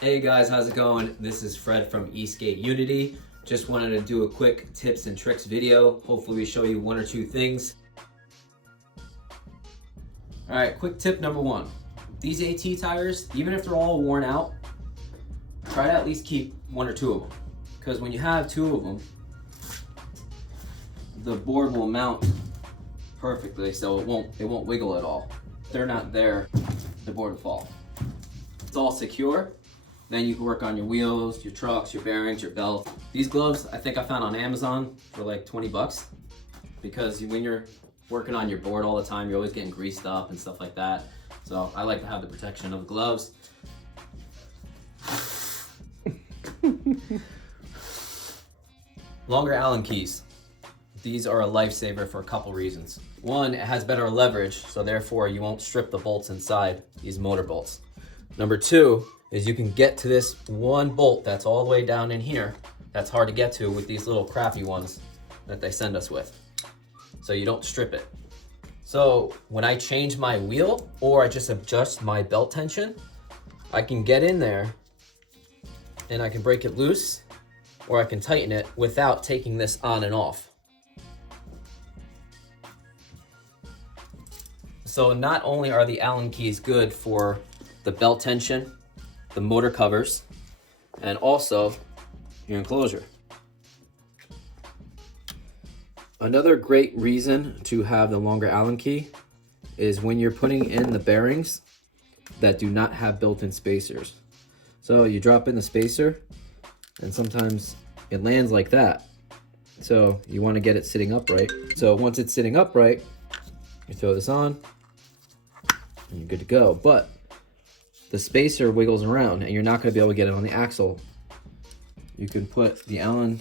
Hey guys, how's it going? This is Fred from ESK8 Unity. Just wanted to do a quick tips and tricks video. Hopefully we show you one or two things. All right, quick tip number one. These AT tires, even if they're all worn out, try to at least keep one or two of them. Because when you have two of them, the board will mount perfectly, so it won't wiggle at all. If they're not there, the board will fall. It's all secure. Then you can work on your wheels, your trucks, your bearings, your belt. These gloves, I think I found on Amazon for like 20 bucks. Because when you're working on your board all the time, you're always getting greased up and stuff like that. So I like to have the protection of the gloves. Longer Allen keys. These are a lifesaver for a couple reasons. One, it has better leverage, so therefore you won't strip the bolts inside these motor bolts. Number two is you can get to this one bolt that's all the way down in here. That's hard to get to with these little crappy ones that they send us with. So you don't strip it. So when I change my wheel or I just adjust my belt tension, I can get in there and I can break it loose or I can tighten it without taking this on and off. So not only are the Allen keys good for the belt tension, the motor covers, and also your enclosure. Another great reason to have the longer Allen key is when you're putting in the bearings that do not have built-in spacers. So you drop in the spacer and sometimes it lands like that. So you want to get it sitting upright. So once it's sitting upright, you throw this on and you're good to go. But the spacer wiggles around and you're not going to be able to get it on the axle. You can put the Allen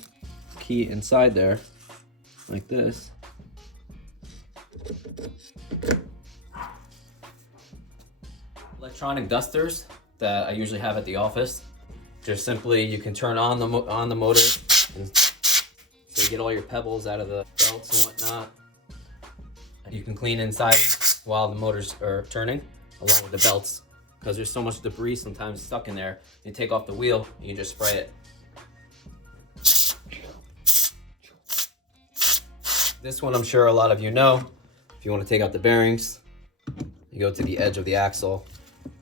key inside there like this. Electronic dusters that I usually have at the office. Just simply you can turn on the motor and so you get all your pebbles out of the belts and whatnot. You can clean inside while the motors are turning along with the belts. Because there's so much debris sometimes stuck in there. You take off the wheel and you just spray it. This one I'm sure a lot of you know. If you want to take out the bearings, you go to the edge of the axle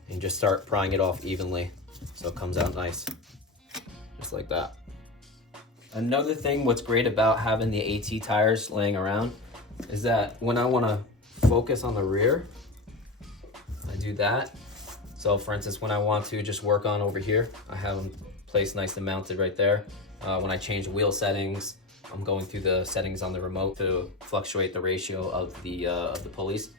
and just start prying it off evenly so it comes out nice. Just like that. Another thing what's great about having the AT tires laying around is that when I want to focus on the rear, I do that. So for instance, when I want to just work on over here, I have them placed nice and mounted right there. When I change wheel settings, I'm going through the settings on the remote to fluctuate the ratio of the pulleys.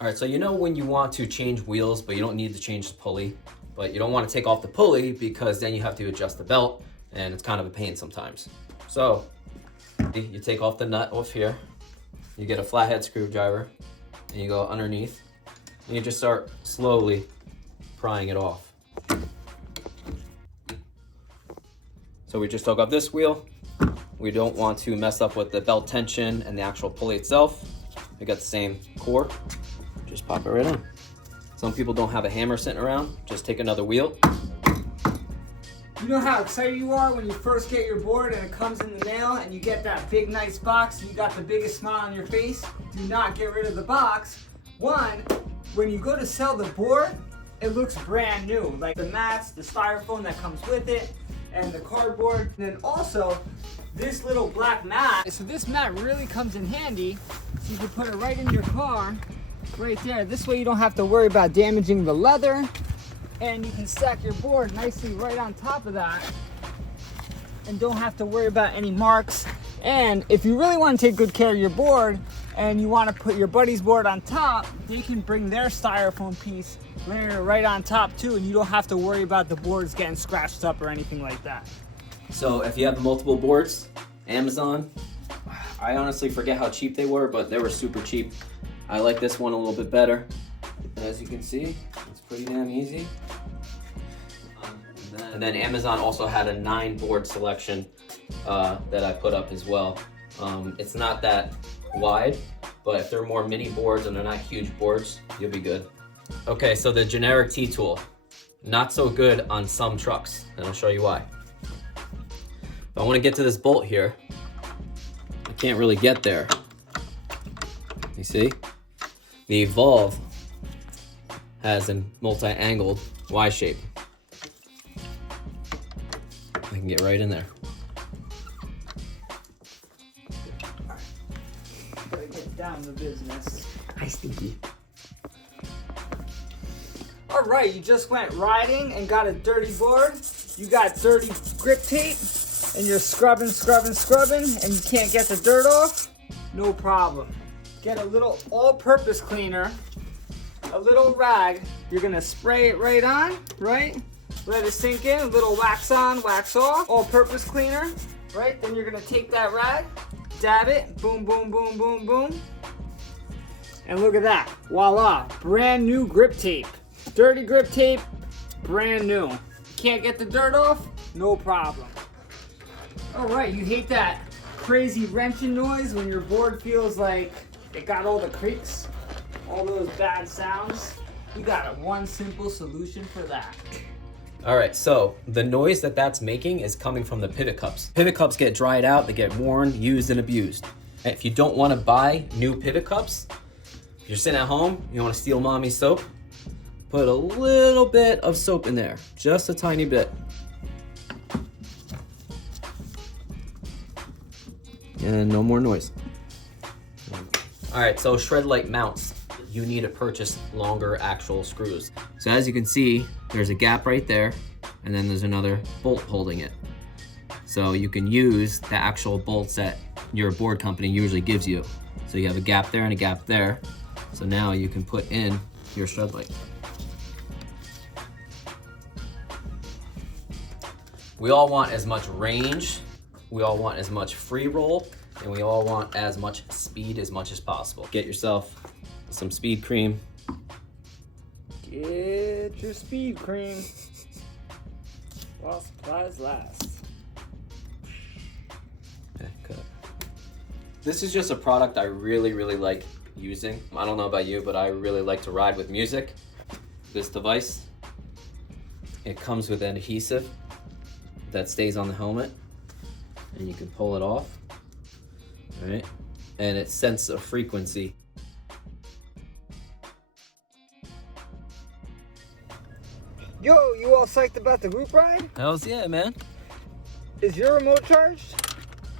All right, so you know when you want to change wheels, but you don't need to change the pulley, but you don't want to take off the pulley because then you have to adjust the belt and it's kind of a pain sometimes. So you take off the nut off here, you get a flathead screwdriver and you go underneath and you just start slowly prying it off. So we just took off this wheel. We don't want to mess up with the belt tension and the actual pulley itself. We got the same core. Just pop it right on. Some people don't have a hammer sitting around. Just take another wheel. You know how excited you are when you first get your board and it comes in the mail and you get that big nice box and you got the biggest smile on your face? Do not get rid of the box. One, when you go to sell the board, it looks brand new. Like the mats, the styrofoam that comes with it, and the cardboard. And then also, this little black mat. So this mat really comes in handy. So you can put it right in your car, right there. This way you don't have to worry about damaging the leather. And you can stack your board nicely right on top of that. And don't have to worry about any marks. And if you really want to take good care of your board, and you want to put your buddy's board on top, they can bring their styrofoam piece right on top too, and you don't have to worry about the boards getting scratched up or anything like that. So if you have multiple boards, Amazon, I honestly forget how cheap they were, but they were super cheap. I like this one a little bit better. As you can see, it's pretty damn easy. And then Amazon also had a 9 board selection that I put up as well. It's not that wide, but if they're more mini boards and they're not huge boards, you'll be good. Okay, so the generic TTool, not so good on some trucks, and I'll show you why. If I want to get to this bolt here, I can't really get there. You see? The valve has a multi-angled Y shape. I can get right in there. Gotta get down to business. Hi, Stinky. All right, you just went riding and got a dirty board. You got dirty grip tape, and you're scrubbing, and you can't get the dirt off. No problem. Get a little all-purpose cleaner, a little rag. You're gonna spray it right on, right? Let it sink in, a little wax on, wax off, all-purpose cleaner, right? Then you're gonna take that rag, dab it, boom, boom, boom, boom, boom. And look at that, voila, brand new grip tape. Dirty grip tape, brand new. Can't get the dirt off? No problem. All right, you hate that crazy wrenching noise when your board feels like it got all the creaks, all those bad sounds? You got one simple solution for that. All right, so the noise that's making is coming from the pivot cups. Pivot cups get dried out, they get worn, used, and abused. And if you don't want to buy new pivot cups, if you're sitting at home, you want to steal mommy's soap, put a little bit of soap in there, just a tiny bit. And no more noise. All right, so shred light mounts. You need to purchase longer actual screws. So as you can see, there's a gap right there, and then there's another bolt holding it. So you can use the actual bolts that your board company usually gives you. So you have a gap there and a gap there. So now you can put in your shred light. We all want as much range, we all want as much free roll, and we all want as much speed as much as possible. Get yourself some speed cream. Get your speed cream while supplies last. Okay, cut. This is just a product I really like using. I don't know about you, but I really like to ride with music. This device, it comes with an adhesive that stays on the helmet, and you can pull it off, right? And it senses a frequency. Yo, you all psyched about the group ride? Hells yeah, man. Is your remote charged?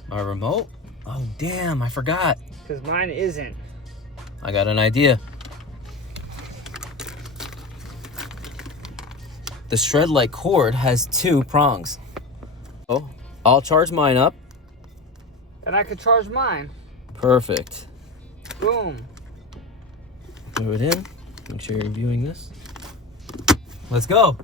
My remote? Oh damn, I forgot. Because mine isn't. I got an idea. The shred light cord has 2 prongs. Oh, I'll charge mine up. And I could charge mine. Perfect. Boom. Throw it in. Make sure you're viewing this. Let's go.